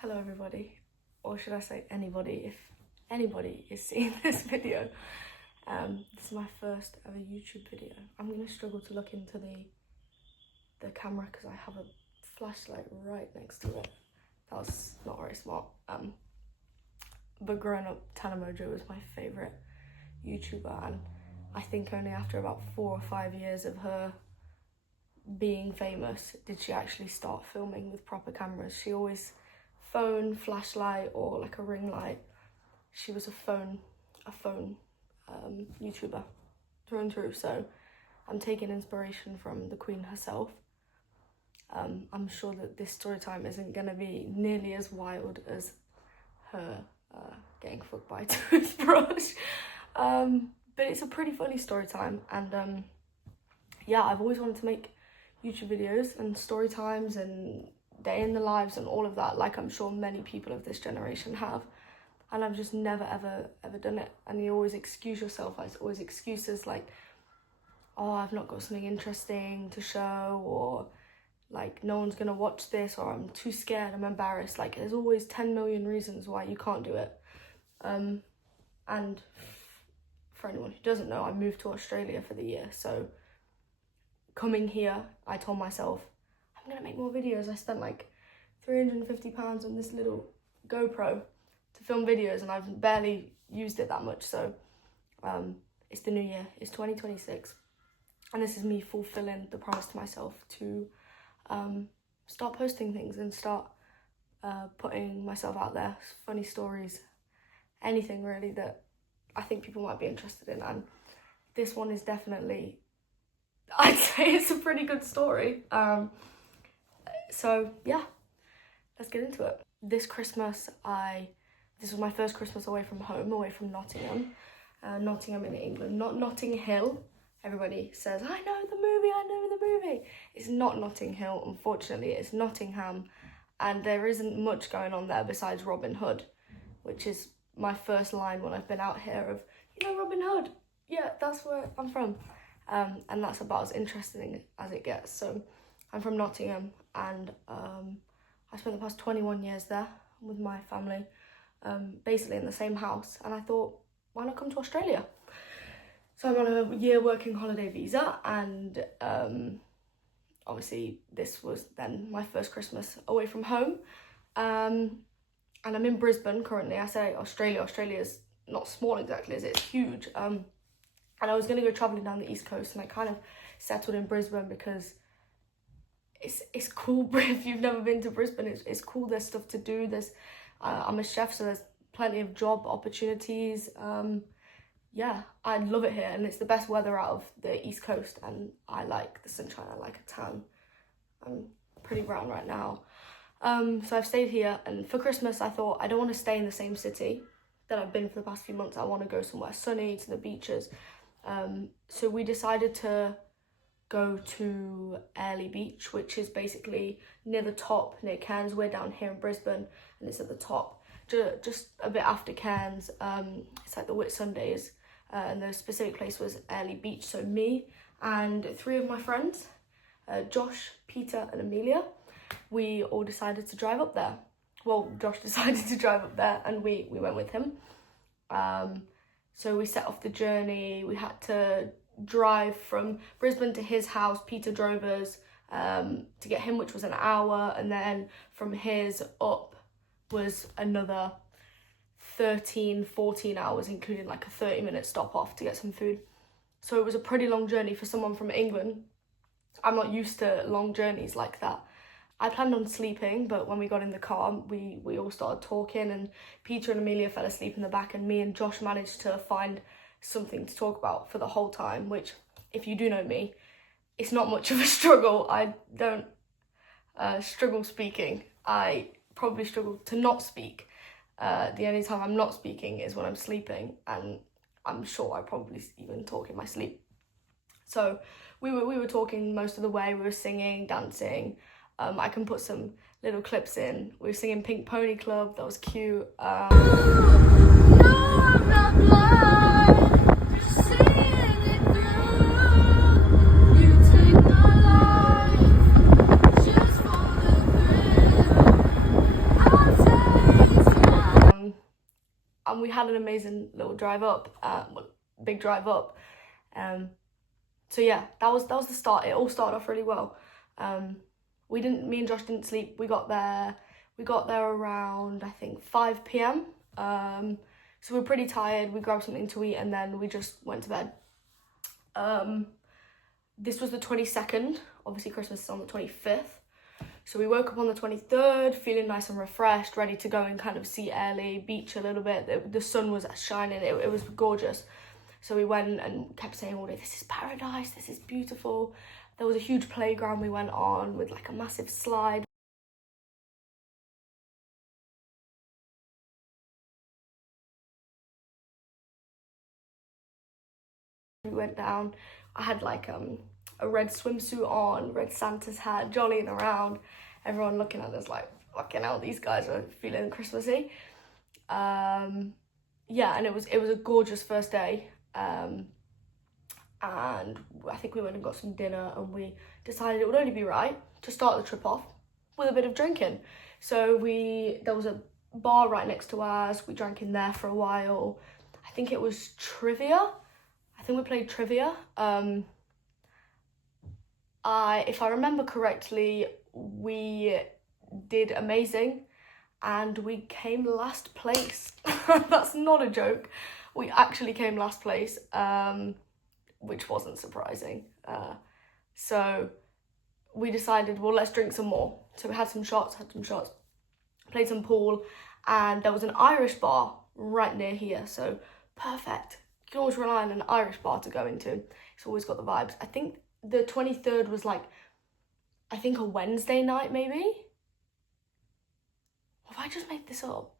Hello everybody, or should I say anybody, if anybody is seeing this video. This is my first ever YouTube video. I'm going to struggle to look into the camera because I have a flashlight right next to it. That was not very smart. But growing up, Tana Mojo was my favourite YouTuber, and I think only after about 4 or 5 years of her being famous did she actually start filming with proper cameras. She always phone, flashlight, or like a ring light. She was a phone YouTuber through and through. So I'm taking inspiration from the Queen herself. I'm sure that this story time isn't gonna be nearly as wild as her getting fucked by a toothbrush, but it's a pretty funny story time. And yeah, I've always wanted to make YouTube videos and story times and day in the lives and all of that, like I'm sure many people of this generation have, and I've just never ever done it. And you always excuse yourself. It's always excuses like, oh, I've not got something interesting to show, or like no one's gonna watch this, or I'm too scared, I'm embarrassed. Like there's always 10 million reasons why you can't do it. And for anyone who doesn't know, I moved to Australia for the year, so coming here I told myself I'm gonna make more videos. I spent like £350 on this little GoPro to film videos, and I've barely used it that much. So it's the new year, it's 2026, and this is me fulfilling the promise to myself to start posting things and start putting myself out there, funny stories, anything really that I think people might be interested in. And this one is definitely, I'd say it's a pretty good story. So yeah, let's get into it. This Christmas, this was my first Christmas away from home, away from Nottingham. Nottingham in England, not Notting Hill. Everybody says, I know the movie. It's not Notting Hill, unfortunately, it's Nottingham. And there isn't much going on there besides Robin Hood, which is my first line when I've been out here of, you know, Robin Hood? Yeah, that's where I'm from. And that's about as interesting as it gets. So I'm from Nottingham, and I spent the past 21 years there with my family, basically in the same house. And I thought, why not come to Australia? So I'm on a year working holiday visa, and obviously this was then my first Christmas away from home. And I'm in Brisbane currently. I say Australia. Australia is not small exactly, is it? It's huge. And I was going to go travelling down the East Coast, and I kind of settled in Brisbane because it's cool. If you've never been to Brisbane, it's cool. There's stuff to do. I'm a chef, so there's plenty of job opportunities. Yeah, I love it here, and it's the best weather out of the East Coast, and I like the sunshine. I like a tan. I'm pretty brown right now. So I've stayed here, and for Christmas I thought I don't want to stay in the same city that I've been for the past few months. I want to go somewhere sunny, to the beaches. So we decided to go to Airlie Beach, which is basically near the top, near Cairns. We're down here in Brisbane, and it's at the top, just a bit after Cairns. It's like the Whitsundays, and the specific place was Airlie Beach. So me and 3 of my friends, Josh, Peter and Amelia, we all decided to drive up there. Well, Josh decided to drive up there, and we went with him. So we set off the journey. We had to drive from Brisbane to his house. Peter drove us to get him, which was an hour, and then from his up was another 13-14 hours, including like a 30-minute stop off to get some food. So it was a pretty long journey for someone from England. I'm not used to long journeys like that. I planned on sleeping, but when we got in the car, we all started talking, and Peter and Amelia fell asleep in the back, and me and Josh managed to find something to talk about for the whole time, which, if you do know me, it's not much of a struggle. I don't struggle speaking. I probably struggle to not speak. The only time I'm not speaking is when I'm sleeping, and I'm sure I probably even talk in my sleep. So we were talking most of the way. We were singing, dancing. I can put some little clips in. We were singing Pink Pony Club, that was cute. No, I'm not blind, just seeing it through. You take my life just for the thrill. I'll take and we had an amazing little drive up, big drive up. So yeah, that was the start. It all started off really well. Me and Josh didn't sleep. We got there around, I think, 5 p.m. So we were pretty tired. We grabbed something to eat and then we just went to bed. This was the 22nd. Obviously Christmas is on the 25th. So we woke up on the 23rd, feeling nice and refreshed, ready to go and kind of see Airlie, beach a little bit. The sun was shining, it was gorgeous. So we went and kept saying all day, this is paradise, this is beautiful. There was a huge playground we went on with like a massive slide. We went down, I had like a red swimsuit on, red Santa's hat, jollying around, everyone looking at us like, fucking hell, these guys are feeling Christmassy. Yeah, and it was a gorgeous first day. And I think we went and got some dinner and we decided it would only be right to start the trip off with a bit of drinking. So there was a bar right next to ours, we drank in there for a while. I think it was trivia. I think we played trivia. If I remember correctly, we did amazing and we came last place. That's not a joke. We actually came last place, which wasn't surprising. So we decided, well, let's drink some more. So we had some shots, played some pool, and there was an Irish bar right near here. So perfect. You can always rely on an Irish bar to go into. It's always got the vibes. I think the 23rd was like, I think a Wednesday night maybe? Have I just made this up?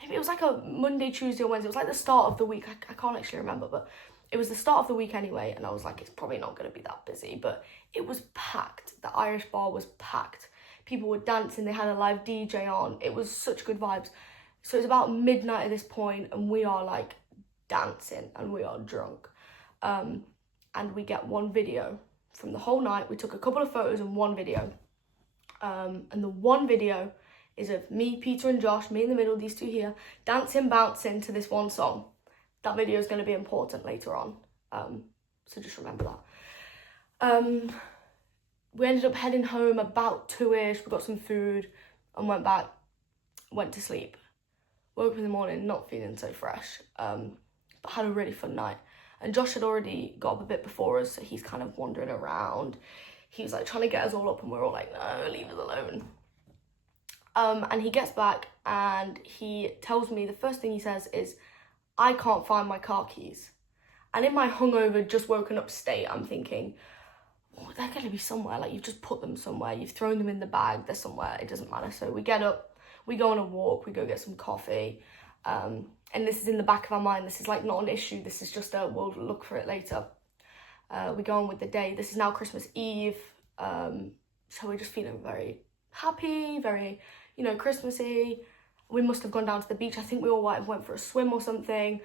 Maybe it was like a Monday, Tuesday or Wednesday. It was like the start of the week. I can't actually remember, but it was the start of the week anyway. And I was like, it's probably not going to be that busy, but it was packed. The Irish bar was packed. People were dancing. They had a live DJ on. It was such good vibes. So it's about midnight at this point and we are like dancing and we are drunk. And we get one video from the whole night. We took a couple of photos and one video. And the one video is of me, Peter and Josh, me in the middle, these two here, dancing, bouncing to this one song. That video is going to be important later on. So just remember that. We ended up heading home about 2ish. We got some food and went to sleep. Woke up in the morning, not feeling so fresh, but had a really fun night. And Josh had already got up a bit before us, so he's kind of wandering around. He was like trying to get us all up and we're all like, no, leave us alone. And he gets back and he tells me, the first thing he says is, I can't find my car keys. And in my hungover, just woken up state, I'm thinking, oh, they're going to be somewhere. Like, you've just put them somewhere. You've thrown them in the bag. They're somewhere. It doesn't matter. So we get up, we go on a walk, we go get some coffee. And this is in the back of our mind. This is like not an issue. This is just we'll look for it later. We go on with the day. This is now Christmas Eve. So we're just feeling very happy, very, Christmassy. We must have gone down to the beach. I think we all went for a swim or something.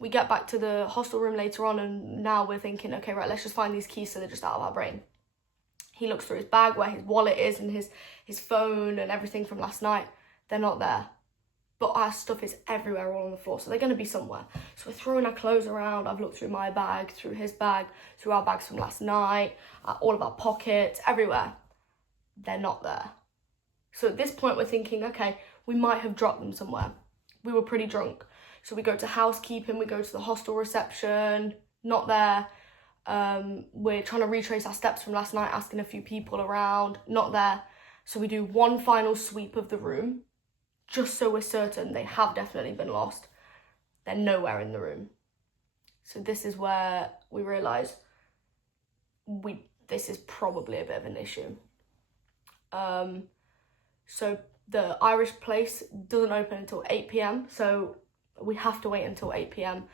We get back to the hostel room later on and now we're thinking, okay, right, let's just find these keys so they're just out of our brain. He looks through his bag where his wallet is and his phone and everything from last night. They're not there. But our stuff is everywhere, all on the floor, so they're going to be somewhere. So we're throwing our clothes around. I've looked through my bag, through his bag, through our bags from last night, all of our pockets, everywhere. They're not there. So at this point, we're thinking, okay, we might have dropped them somewhere. We were pretty drunk. So we go to housekeeping, we go to the hostel reception, not there. We're trying to retrace our steps from last night, asking a few people around, not there. So we do one final sweep of the room, just so we're certain they have definitely been lost. They're nowhere in the room. So this is where we realise this is probably a bit of an issue. So the Irish place doesn't open until 8 p.m. So we have to wait until 8 p.m.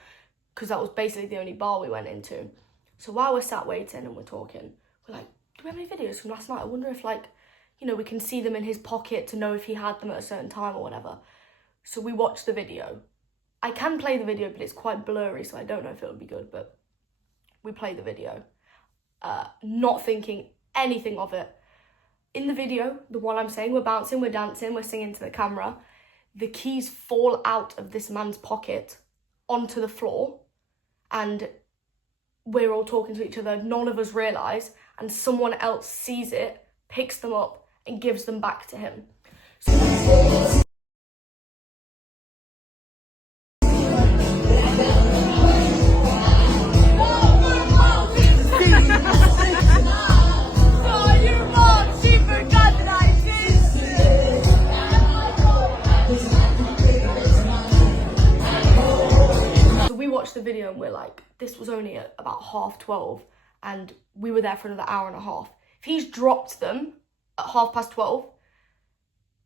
because that was basically the only bar we went into. So while we're sat waiting and we're talking, we're like, do we have any videos from last night? I wonder if we can see them in his pocket to know if he had them at a certain time or whatever. So we watch the video. I can play the video, but it's quite blurry, so I don't know if it'll be good, but we play the video, not thinking anything of it. In the video, the one I'm saying, we're bouncing, we're dancing, we're singing to the camera. the keys fall out of this man's pocket onto the floor, and we're all talking to each other. None of us realise, and someone else sees it, picks them up, and gives them back to him. The video and we're like, this was only at about 12:30 and we were there for another hour and a half. If he's dropped them at 12:30,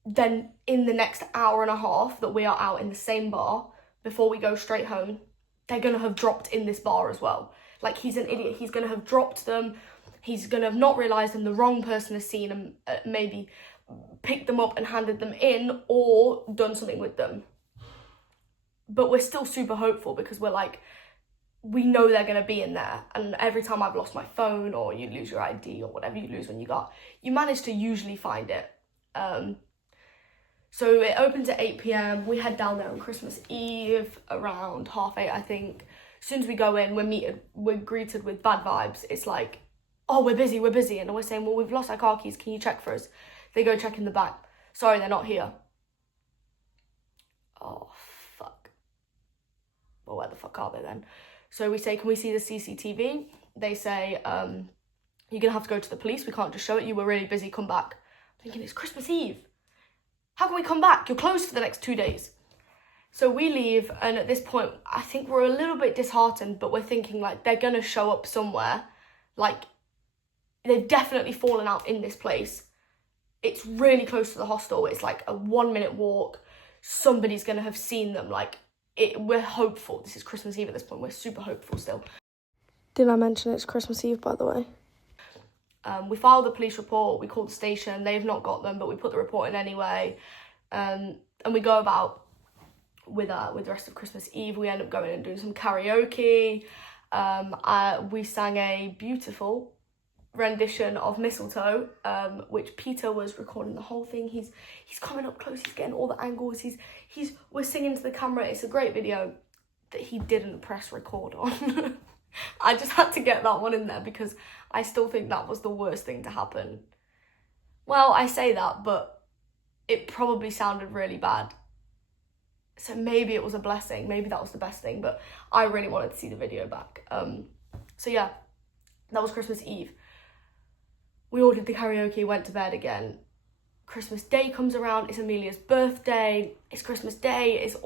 then in the next hour and a half that we are out in the same bar before we go straight home, they're gonna have dropped in this bar as well. Like, he's an idiot. He's gonna have dropped them. He's gonna have not realised them. The wrong person has seen them, maybe picked them up and handed them in, or done something with them. But we're still super hopeful because we're like, we know they're going to be in there. And every time I've lost my phone, or you lose your ID or whatever you lose when you manage to usually find it. So it opens at 8 p.m. We head down there on Christmas Eve around 8:30, I think. As soon as we go in, we're greeted with bad vibes. It's like, oh, we're busy. And we're saying, well, we've lost our car keys. Can you check for us? They go check in the back. Sorry, they're not here. Oh, fuck. Well, where the fuck are they then? So we say, can we see the CCTV? They say, you're going to have to go to the police. We can't just show it you. We're really busy. Come back. I'm thinking, it's Christmas Eve. How can we come back? You're closed for the next 2 days. So we leave, and at this point, I think we're a little bit disheartened, but we're thinking, like, they're going to show up somewhere. Like, they've definitely fallen out in this place. It's really close to the hostel. It's like a 1-minute walk. Somebody's going to have seen them. Like, we're hopeful. This is Christmas Eve at this point. We're super hopeful still. Did I mention it's Christmas Eve, by the way? We filed the police report. We called the station. They've not got them, but we put the report in anyway. And we go about with the rest of Christmas Eve. We end up going and doing some karaoke. We sang a beautiful rendition of Mistletoe, which Peter was recording the whole thing. He's coming up close. He's getting all the angles. We're singing to the camera. It's a great video that he didn't press record on. I just had to get that one in there because I still think that was the worst thing to happen. Well, I say that, but it probably sounded really bad. So maybe it was a blessing. Maybe that was the best thing, but I really wanted to see the video back. So yeah, that was Christmas Eve. We ordered the karaoke, went to bed again. Christmas Day comes around. It's Amelia's birthday. It's Christmas Day. It's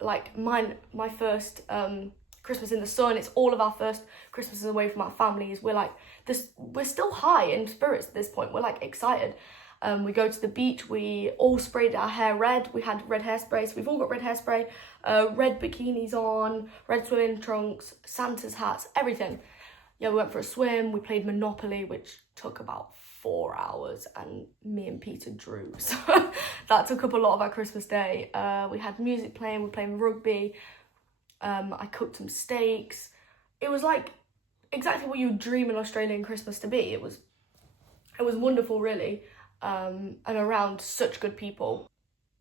like my first Christmas in the sun. It's all of our first Christmases away from our families. We're like we're still high in spirits at this point. We're like excited. We go to the beach. We all sprayed our hair red. We had red hairspray, so we've all got red hairspray, red bikinis on, red swimming trunks, Santa's hats, everything. Yeah, we went for a swim. We played Monopoly, which took about 4 hours, and me and Peter drew. So that took up a lot of our Christmas Day. We had music playing. We were playing rugby. I cooked some steaks. It was like exactly what you would dream an Australian Christmas to be. It was wonderful, really, and around such good people.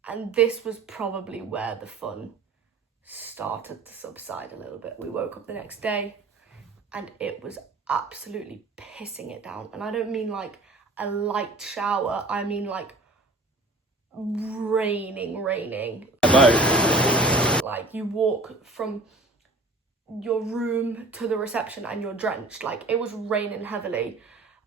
And this was probably where the fun started to subside a little bit. We woke up the next day and it was absolutely pissing it down. And I don't mean like a light shower. I mean like raining. Like, you walk from your room to the reception and you're drenched. Like, it was raining heavily.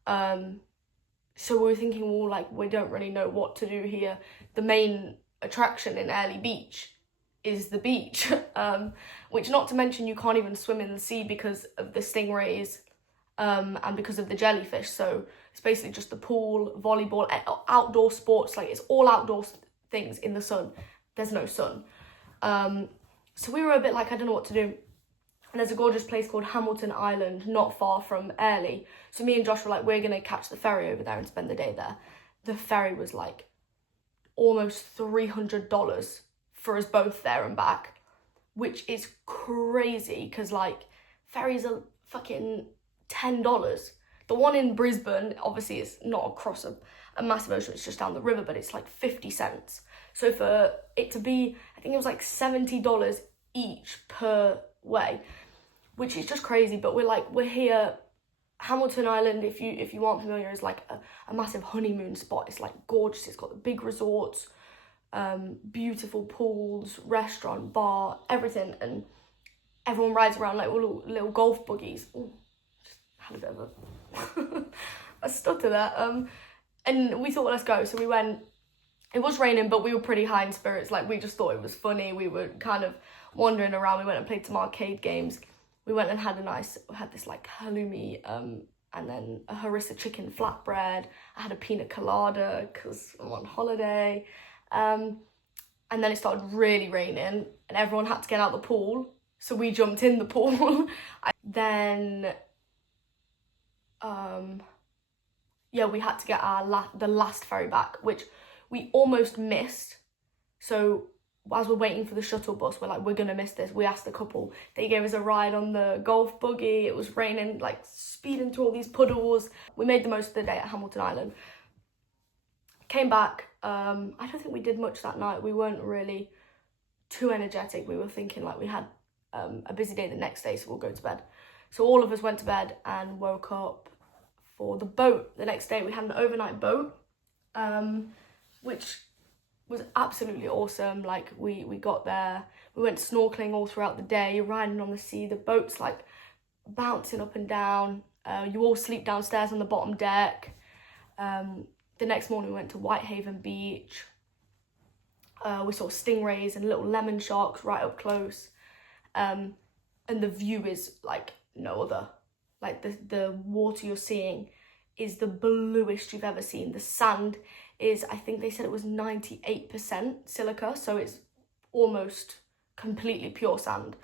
So we were thinking, well, like, we don't really know what to do here. The main attraction in Airlie Beach is the beach, which, not to mention, you can't even swim in the sea because of the stingrays and because of the jellyfish. So it's basically just the pool, volleyball, outdoor sports. Like, it's all outdoor things in the sun. There's no sun. So we were a bit like, I don't know what to do. And there's a gorgeous place called Hamilton Island, not far from Airlie. So me and Josh were like, we're going to catch the ferry over there and spend the day there. The ferry was like almost $300 for us both there and back, which is crazy because, like, ferries are fucking $10. The one in Brisbane, obviously, is not across a a massive ocean that's just down the river, but it's like 50 cents. So for it to be, I think it was like $70 each per way, which is just crazy. But we're here. Hamilton Island, if you aren't familiar, is like a massive honeymoon spot. It's like gorgeous. It's got the big resorts, beautiful pools, restaurant, bar, everything, and everyone rides around like little golf buggies. Ooh, just had a bit of a stutter there. And we thought, let's go. So we went. It was raining, but we were pretty high in spirits. Like, we just thought it was funny. We were kind of wandering around. We went and played some arcade games. We went and had this like halloumi, and then a harissa chicken flatbread. I had a pina colada because I'm on holiday. And then it started really raining and everyone had to get out the pool. So we jumped in the pool. Then, we had to get the last ferry back, which we almost missed. So as we're waiting for the shuttle bus, we're like, we're gonna miss this. We asked the couple, they gave us a ride on the golf buggy. It was raining, like speeding through all these puddles. We made the most of the day at Hamilton Island. Came back, I don't think we did much that night. We weren't really too energetic. We were thinking like we had a busy day the next day, so we'll go to bed. So all of us went to bed and woke up for the boat the next day. We had an overnight boat, which was absolutely awesome. Like we got there, we went snorkeling all throughout the day, riding on the sea. The boat's like bouncing up and down. You all sleep downstairs on the bottom deck. The next morning we went to Whitehaven Beach. We saw stingrays and little lemon sharks right up close. And the view is like no other. Like the water you're seeing is the bluest you've ever seen. The sand is, I think they said it was 98% silica, so it's almost completely pure sand.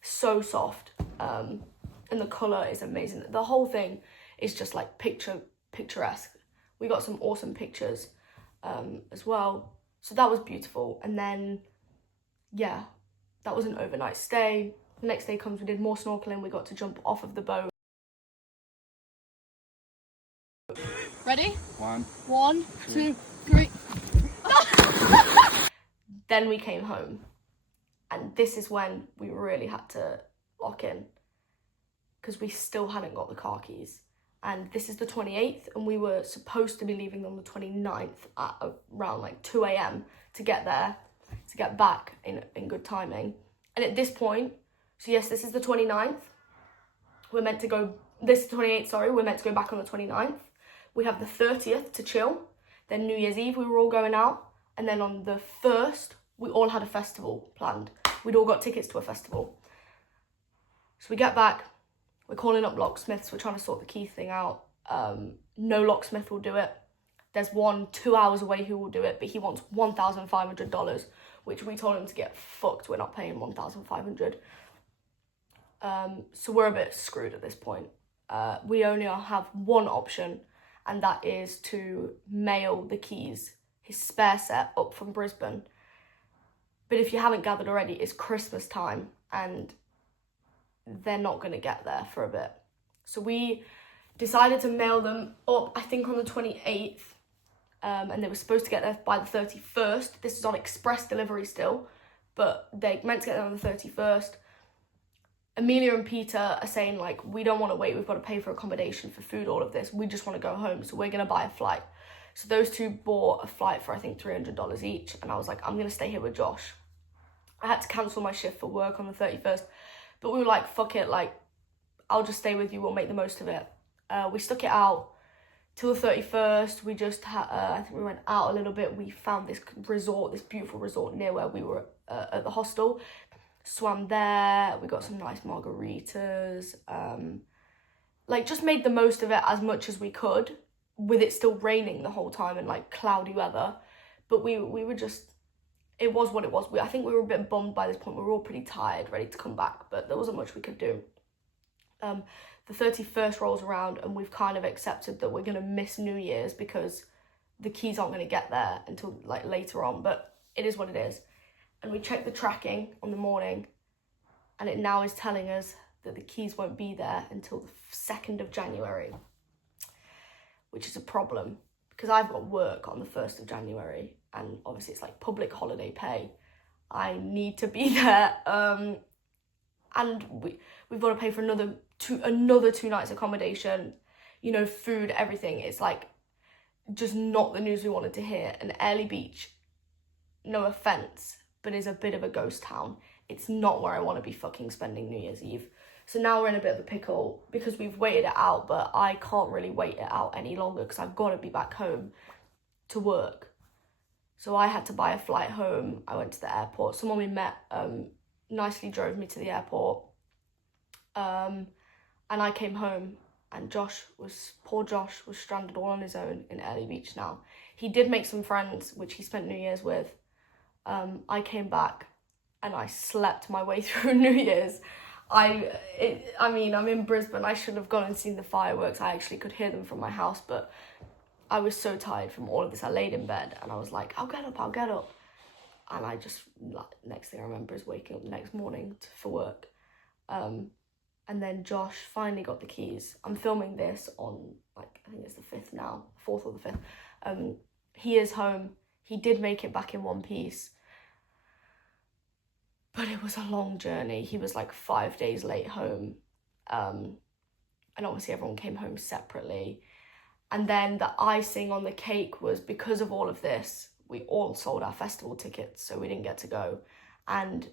So soft, and the colour is amazing. The whole thing is just like picturesque. We got some awesome pictures as well, so that was beautiful. And then, yeah, that was an overnight stay. The next day comes, we did more snorkeling. We got to jump off of the boat. Ready? One, two, three. Then we came home, and this is when we really had to lock in because we still hadn't got the car keys. And this is the 28th, and we were supposed to be leaving on the 29th at around like 2 a.m. to get there, to get back in good timing. And at this point, so yes, this is the 29th. We're meant to go, this is the 28th, sorry, we're meant to go back on the 29th. We have the 30th to chill. Then New Year's Eve, we were all going out. And then on the 1st, we all had a festival planned. We'd all got tickets to a festival. So we get back, we're calling up locksmiths, we're trying to sort the key thing out. No locksmith will do it. There's one 2 hours away who will do it, but he wants $1,500, which we told him to get fucked. We're not paying $1,500. So we're a bit screwed at this point. We only have one option, and that is to mail the keys, his spare set, up from Brisbane. But if you haven't gathered already, it's Christmas time, and they're not going to get there for a bit. So we decided to mail them up, I think on the 28th, and they were supposed to get there by the 31st. This is on express delivery still, but they meant to get there on the 31st. Amelia and Peter are saying, like, we don't want to wait, we've got to pay for accommodation, for food, all of this. We just want to go home, so we're going to buy a flight. So those two bought a flight for, I think, $300 each, and I was like, I'm going to stay here with Josh. I had to cancel my shift for work on the 31st, but we were like, fuck it, like, I'll just stay with you, we'll make the most of it. We stuck it out till the 31st. We just I think we went out a little bit. We found this resort, this beautiful resort near where we were at the hostel. Swam there, we got some nice margaritas, like just made the most of it as much as we could, with it still raining the whole time and like cloudy weather. But we were just, it was what it was. I think we were a bit bummed by this point. We were all pretty tired, ready to come back, but there wasn't much we could do. The 31st rolls around, and we've kind of accepted that we're going to miss New Year's because the keys aren't going to get there until like later on, but it is what it is. And we checked the tracking on the morning, and it now is telling us that the keys won't be there until the 2nd of January, which is a problem because I've got work on the 1st of January, and obviously it's like public holiday pay. I need to be there, and we've got to pay for another 2 nights accommodation, you know, food, everything. It's like just not the news we wanted to hear. And Airlie Beach, no offense, but is a bit of a ghost town. It's not where I want to be fucking spending New Year's Eve. So now we're in a bit of a pickle because we've waited it out, but I can't really wait it out any longer because I've got to be back home to work. So I had to buy a flight home. I went to the airport. Someone we met nicely drove me to the airport. And I came home, and poor Josh was stranded all on his own in Airlie Beach now. He did make some friends, which he spent New Year's with. I came back and I slept my way through New Year's. I'm in Brisbane. I should have gone and seen the fireworks. I actually could hear them from my house, but I was so tired from all of this. I laid in bed and I was like, I'll get up. And I just, next thing I remember is waking up the next morning for work. And then Josh finally got the keys. I'm filming this on, I think it's the 5th now, 4th or the 5th. He is home. He did make it back in one piece. But it was a long journey. He was like 5 days late home. And obviously everyone came home separately. And then the icing on the cake was, because of all of this, we all sold our festival tickets, so we didn't get to go. And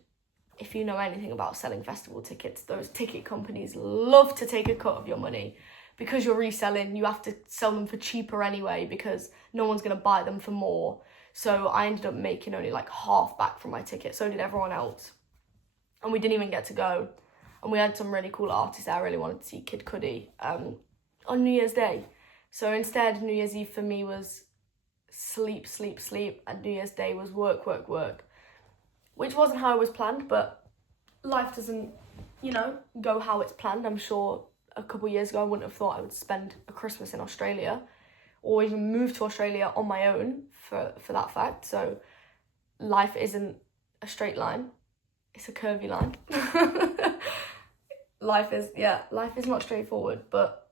if you know anything about selling festival tickets, those ticket companies love to take a cut of your money. Because you're reselling, you have to sell them for cheaper anyway, because no one's going to buy them for more. So I ended up making only like half back from my ticket. So did everyone else. And we didn't even get to go. And we had some really cool artists there. I really wanted to see Kid Cudi on New Year's Day. So instead, New Year's Eve for me was sleep. And New Year's Day was work. Which wasn't how it was planned, but life doesn't, go how it's planned. I'm sure a couple of years ago I wouldn't have thought I would spend a Christmas in Australia or even move to Australia on my own for that fact. So life isn't a straight line. It's a curvy line. Life is not straightforward, but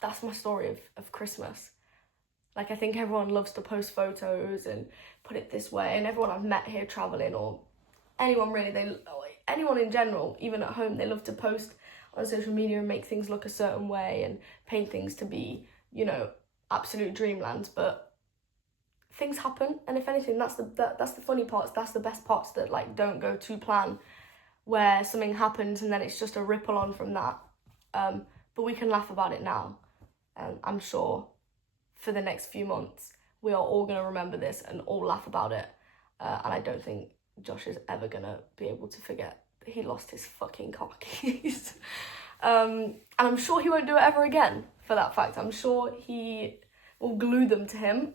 that's my story of Christmas. Like, I think everyone loves to post photos and put it this way, and everyone I've met here traveling, or anyone really, anyone in general, even at home, they love to post on social media and make things look a certain way and paint things to be, absolute dreamlands. But things happen, and if anything, that's the funny parts. That's the best parts that don't go to plan, where something happens and then it's just a ripple on from that. But we can laugh about it now, and I'm sure for the next few months we are all going to remember this and all laugh about it. And I don't think Josh is ever going to be able to forget that he lost his fucking car keys. And I'm sure he won't do it ever again, for that fact. I'm sure he will glue them to him.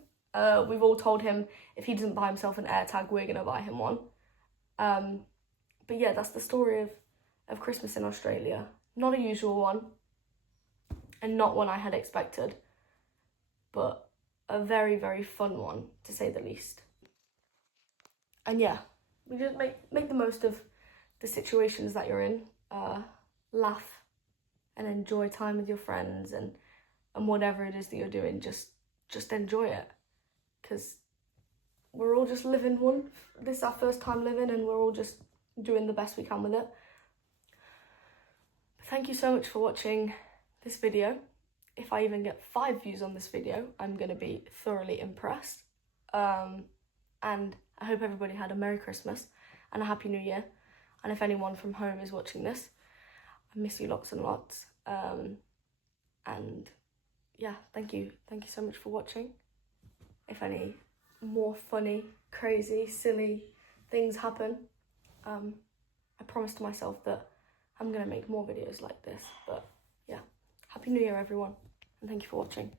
We've all told him if he doesn't buy himself an AirTag, we're going to buy him one. But yeah, that's the story of Christmas in Australia. Not a usual one, and not one I had expected, but a very, very fun one, to say the least. And yeah, we just make the most of the situations that you're in. Laugh and enjoy time with your friends, and whatever it is that you're doing, just enjoy it. Because we're all just living one. This is our first time living, and we're all just doing the best we can with it. Thank you so much for watching this video. If I even get 5 views on this video, I'm going to be thoroughly impressed. And I hope everybody had a Merry Christmas and a Happy New Year. And if anyone from home is watching this, I miss you lots and lots. And yeah, thank you. Thank you so much for watching. If any more funny, crazy, silly things happen, I promise to myself that I'm going to make more videos like this. But yeah, Happy New Year, everyone, and thank you for watching.